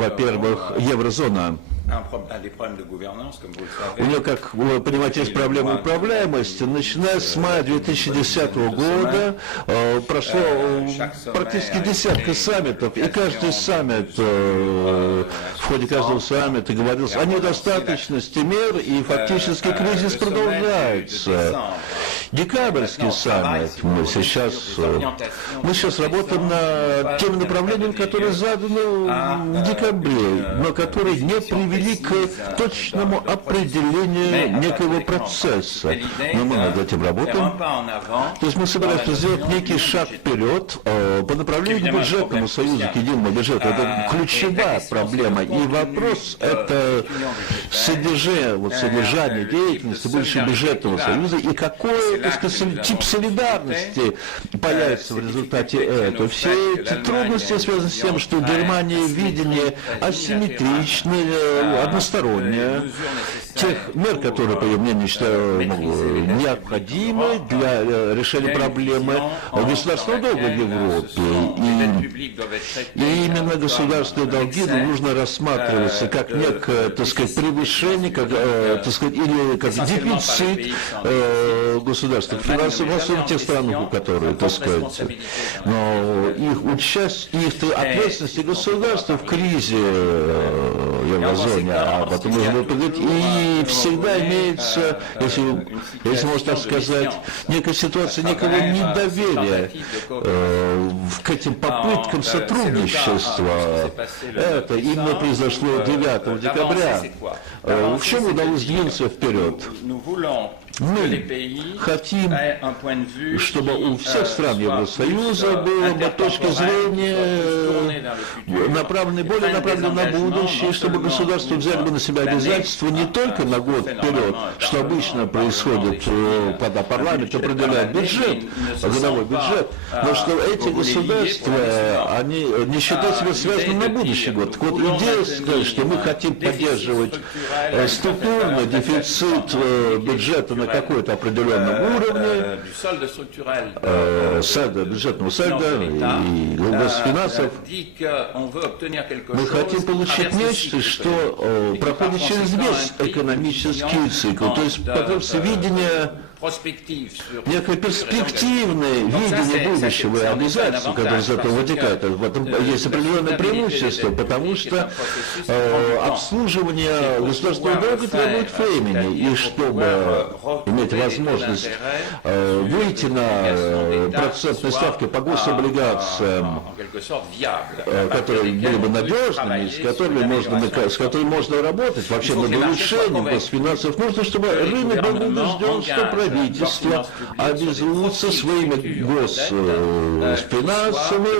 Во-первых, еврозона. У нее, как вы понимаете, есть проблема управляемости. Начиная с мая 2010 года прошло практически десятка саммитов, и каждый саммит, в ходе каждого саммита говорилось о недостаточности мер, и фактически кризис продолжается. Декабрьский саммит, мы сейчас работаем над теми направлениями, которые заданы в декабре, но которые не привели к точному определению некого процесса. Но мы над этим работаем. То есть мы собираемся сделать некий шаг вперед по направлению к бюджетному союзу, к единому бюджету. Это ключевая проблема. И вопрос — это содержание деятельности будущего бюджетного союза и какой, так сказать, тип солидарности появится в результате этого. Все эти трудности связаны с тем, что в Германии видение асимметричное, одностороннее. Тех мер, которые, по ее мнению, считаю, необходимы для решения проблемы государственного долга в Европе. И именно государственные долги нужно рассматриваться как некое, так сказать, превышение, как, так сказать, или как дефицит государственных финансов, особенно в тех странах, у которых, так сказать, но их ответственности государства в кризе еврозоне, об этом нужно поговорить. И всегда имеется, если можно так сказать, некая ситуация некого недоверия к этим попыткам сотрудничества. Это именно произошло 9 декабря. В чем удалось двинуться вперед? Мы хотим, чтобы у всех стран Евросоюза была точка зрения более направленная на будущее, чтобы государства взяли бы на себя обязательства не только на год вперед, что обычно происходит, когда парламент определяет бюджет, годовой бюджет, но что эти государства, они не считают себя связанными на будущий год. Так вот, идея сказать, что мы хотим поддерживать структурный дефицит бюджета на какой-то определенном уровне, бюджетного сальда и госфинансов. Мы хотим получить нечто, что проходит через весь экономический цикл, то есть потребуется видение, некое перспективное видение будущего и обязательств, которые из этого вытекают. В этом есть определенное преимущество, потому что обслуживание государственного долга требует времени, и чтобы иметь возможность выйти на процентные ставки по гособлигациям, которые были бы надежными, с которыми можно работать вообще над улучшением госфинансов, нужно, чтобы рынок был убежден, что правительство обязуется своими госфинансами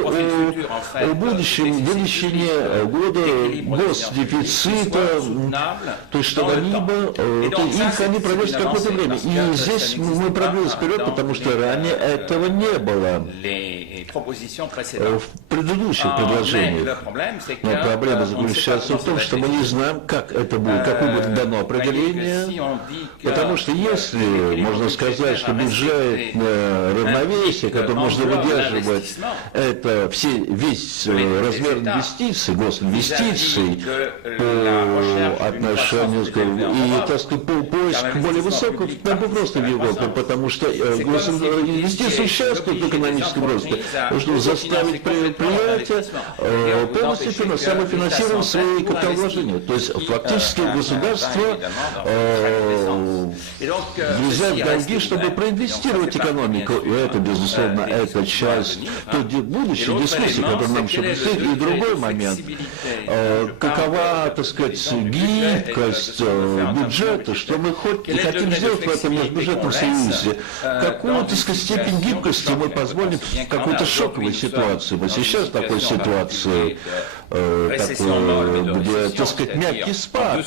о будущем величине года госдефицита, то есть чтобы они проводят какое-то время. И здесь мы продвинулись вперед, потому что ранее этого не было в предыдущих предложениях. Но проблема заключается в том, что мы не знаем, как это будет, какое будет дано определение, потому что если можно сказать, что бюджетное равновесие, которое можно выдерживать, это весь размер инвестиций, госинвестиций по отношению и, так сказать, по поиску более высокого, нам просто в Европе, потому что инвестиции участвуют в экономическом росте, чтобы заставить предприятия полностью самофинансировать свои капиталовложения. То есть фактически государство влезает в долги, чтобы проинвестировать экономику. И это, безусловно, это часть той будущей дискуссии, которую нам еще предстоит. И другой момент. Какова, так сказать, гибкость бюджета, что мы хотим сделать в этом межбюджетном союзе. Какую, так сказать, степень гибкости мы позволим в какой-то шоковой ситуации. Мы сейчас в такой ситуации, где, так сказать, мягкий спад.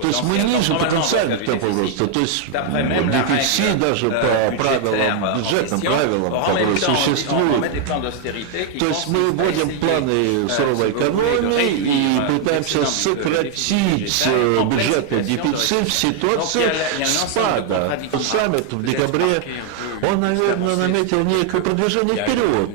То есть мы ниже потенциальных темпов роста. То есть дефицит даже по правилам, бюджетным правилам, которые существуют. То есть мы вводим планы суровой экономии и пытаемся сократить бюджетный дефицит в ситуации спада. Саммит в декабре, он, наверное, наметил некое продвижение вперед.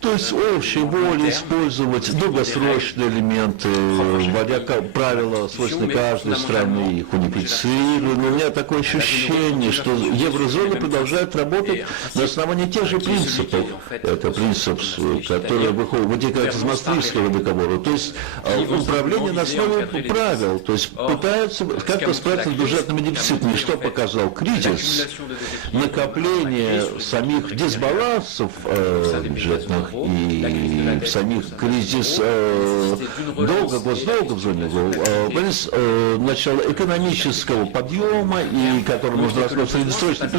То есть общей воли использовать придумать долгосрочные элементы, вводя правила, свойственные каждой страны, их унифицируя. Но у меня такое ощущение, что еврозона продолжает работать на основании тех же принципов. Это принцип, который вытекает из Maastrichtского договора. То есть управление на основе правил. То есть пытаются как-то справиться с бюджетными дефицитами. Что показал кризис? Накопление самих дисбалансов бюджетных и самих кризис долга, госдолга в зоне начало экономического подъема, и который нужно рассмотреть среднесрочно.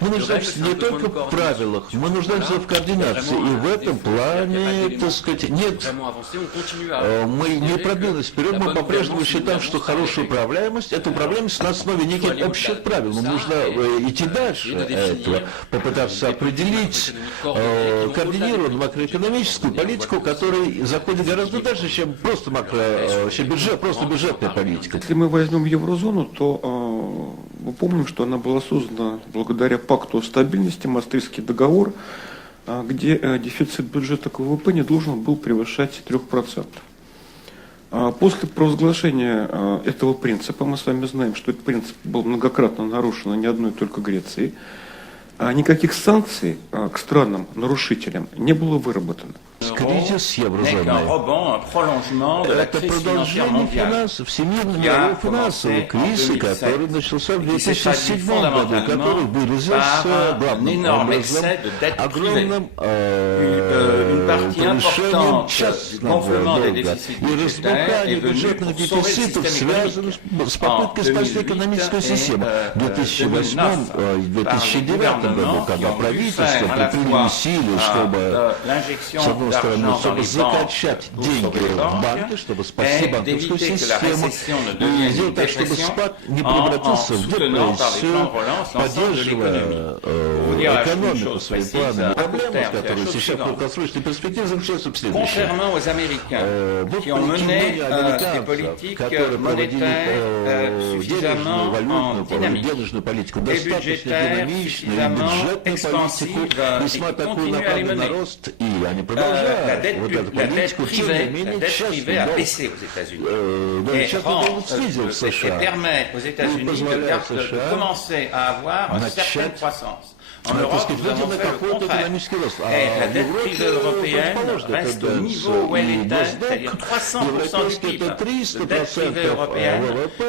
Мы нуждаемся не только в правилах, мы нуждаемся в координации. И в этом плане, так сказать, нет, мы не продвинулись вперед, мы по-прежнему считаем, что хорошая управляемость — это управляемость на основе неких общих правил. Нам нужно идти дальше этого, попытаться определить координированную макроэкономическую политику, которая заходит гораздо дальше, чем просто просто бюджетная политика. Если мы возьмем еврозону, то мы помним, что она была создана благодаря пакту о стабильности, Маастрихтский договор, где дефицит бюджета к ВВП не должен был превышать 3%. После провозглашения этого принципа, мы с вами знаем, что этот принцип был многократно нарушен не одной только Грецией, никаких санкций к странам-нарушителям не было выработано. Кризис еврозоны — это продолжение всемирной финансовой кризиса, который начался в 2007 году, который выразился главным образом огромным повышением частного долга и раздуханием бюджетных дефицитов, связанных с попыткой спасти экономическую систему. В 2008 и 2009 году, когда правительство предприняло усилия, чтобы, с одной стороны, чтобы закачать деньги в банки, чтобы спасти банковскую систему, и сделать так, чтобы спад не превратился в депрессию, поддерживая экономику своими планами. Проблема, которая сейчас в краткосрочной перспективе, заключается в следующем. Вот мнение американцев, которые проводили денежную политику, достаточно динамичную, и бюджетную политику, весьма такую направленную на рост, и они продолжают вот эту политику, тем не менее, частный долг, частный долг снизил в США и позволяет США начать, так сказать, выйти на какой-то экономический рост. А в Европе противоположная тенденция. И госдолг европейский — это 300% ВВП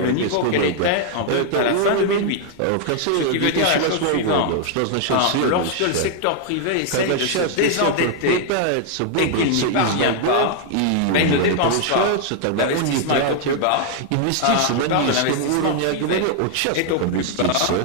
европейского долга. Это уровень в конце 2008 года. Что значит следующее? Когда частный сектор пытается выбраться из долгов и не получается, тогда он не тратит инвестиции на низком уровне. Я говорю о частных инвестициях.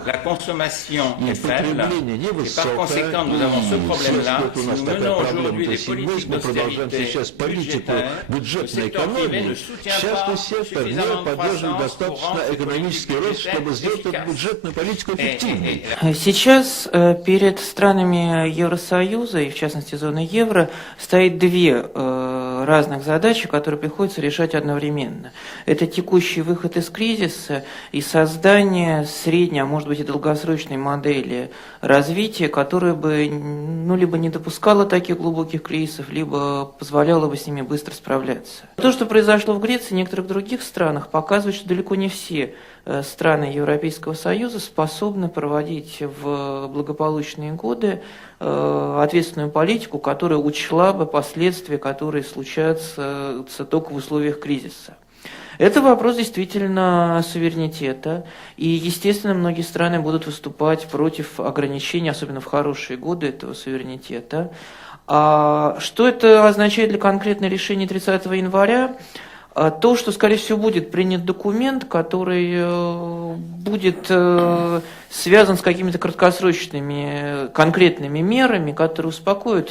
И потребление невысокое, и вследствие у нас такая проблема. То есть мы продолжаем сейчас политику бюджетной экономии. Частный сектор не поддерживает достаточно экономический рост, чтобы сделать эту бюджетную политику эффективной. Сейчас перед странами Евросоюза, и в частности зоны евро, стоит две разных задачи, которые приходится решать одновременно. Это текущий выход из кризиса и создание средней, а может быть и долгосрочной модели развития, которая бы либо не допускала таких глубоких кризисов, либо позволяла бы с ними быстро справляться. То, что произошло в Греции и некоторых других странах, показывает, что далеко не все страны Европейского Союза способны проводить в благополучные годы ответственную политику, которая учла бы последствия, которые случаются только в условиях кризиса. Это вопрос действительно суверенитета, и, естественно, многие страны будут выступать против ограничений, особенно в хорошие годы этого суверенитета. А что это означает для конкретного решения 30 января? То, что, скорее всего, будет принят документ, который будет связан с какими-то краткосрочными конкретными мерами, которые успокоят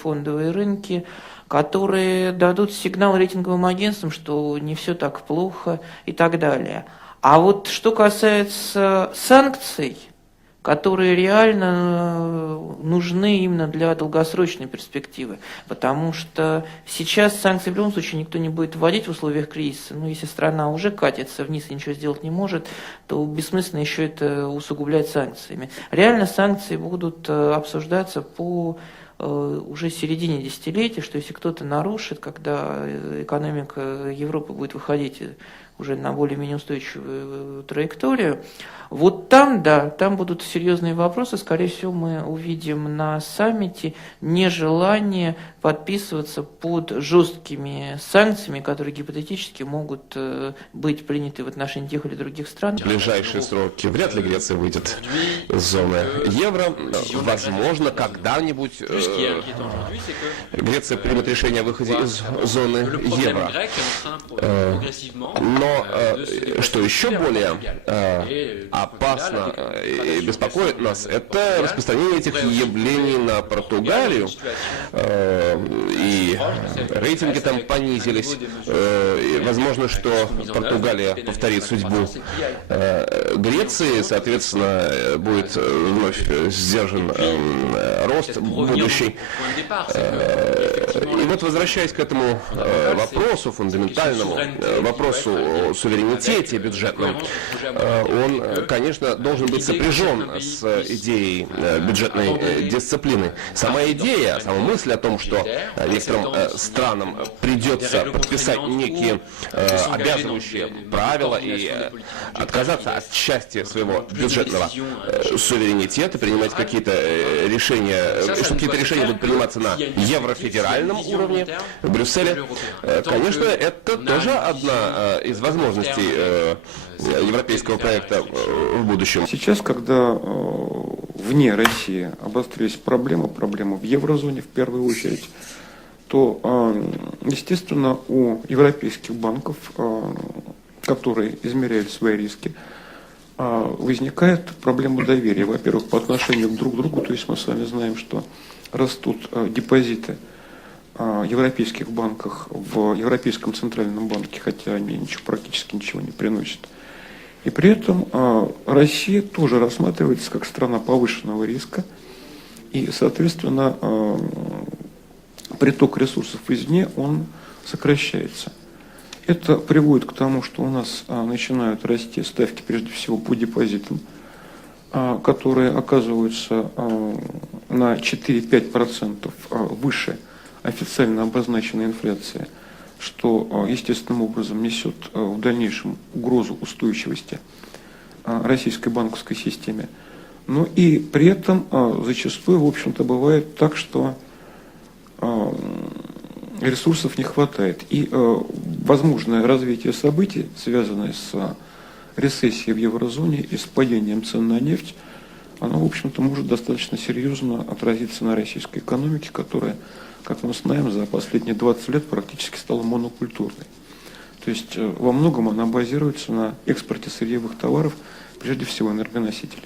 фондовые рынки, которые дадут сигнал рейтинговым агентствам, что не все так плохо и так далее. А вот что касается санкций, которые реально нужны именно для долгосрочной перспективы, потому что сейчас санкции в любом случае никто не будет вводить в условиях кризиса, но если страна уже катится вниз и ничего сделать не может, то бессмысленно еще это усугублять санкциями. Реально санкции будут обсуждаться по уже в середине десятилетия, что если кто-то нарушит, когда экономика Европы будет выходить уже на более-менее устойчивую траекторию, вот там, да, там будут серьезные вопросы. Скорее всего, мы увидим на саммите нежелание подписываться под жесткими санкциями, которые гипотетически могут быть приняты в отношении тех или других стран. В ближайшие сроки вряд ли Греция выйдет из зоны евро. Возможно, когда-нибудь Греция примет решение о выходе из зоны евро. Но что еще более опасно и беспокоит нас, это распространение этих явлений на Португалию. И рейтинги там понизились. И возможно, что Португалия повторит судьбу Греции, соответственно, будет вновь сдержан рост будущий. И вот, возвращаясь к этому вопросу, фундаментальному вопросу о суверенитете бюджетном, он, конечно, должен быть сопряжен с идеей бюджетной дисциплины. Сама идея, сама мысль о том, что некоторым странам придется подписать некие обязывающие правила и отказаться от части своего бюджетного суверенитета, принимать какие-то решения, что какие-то решения будут приниматься на еврофедеральном уровне в Брюсселе. Конечно, это тоже одна из возможностей европейского проекта в будущем. Сейчас, когда вне России обострились проблемы в еврозоне в первую очередь, то, естественно, у европейских банков, которые измеряют свои риски, возникает проблема доверия. Во-первых, по отношению друг к другу, то есть мы с вами знаем, что растут депозиты в европейских банках, в Европейском центральном банке, хотя они практически ничего не приносят. И при этом Россия тоже рассматривается как страна повышенного риска, и, соответственно, приток ресурсов извне, он сокращается. Это приводит к тому, что у нас начинают расти ставки, прежде всего, по депозитам, которые оказываются на 4-5% выше официально обозначенной инфляции, что естественным образом несет в дальнейшем угрозу устойчивости российской банковской системе. Ну и при этом зачастую, в общем-то, бывает так, что ресурсов не хватает. И возможное развитие событий, связанное с рецессией в еврозоне и с падением цен на нефть, оно, в общем-то, может достаточно серьезно отразиться на российской экономике, которая, как мы знаем, за последние 20 лет практически стала монокультурной. То есть во многом она базируется на экспорте сырьевых товаров, прежде всего энергоносителей.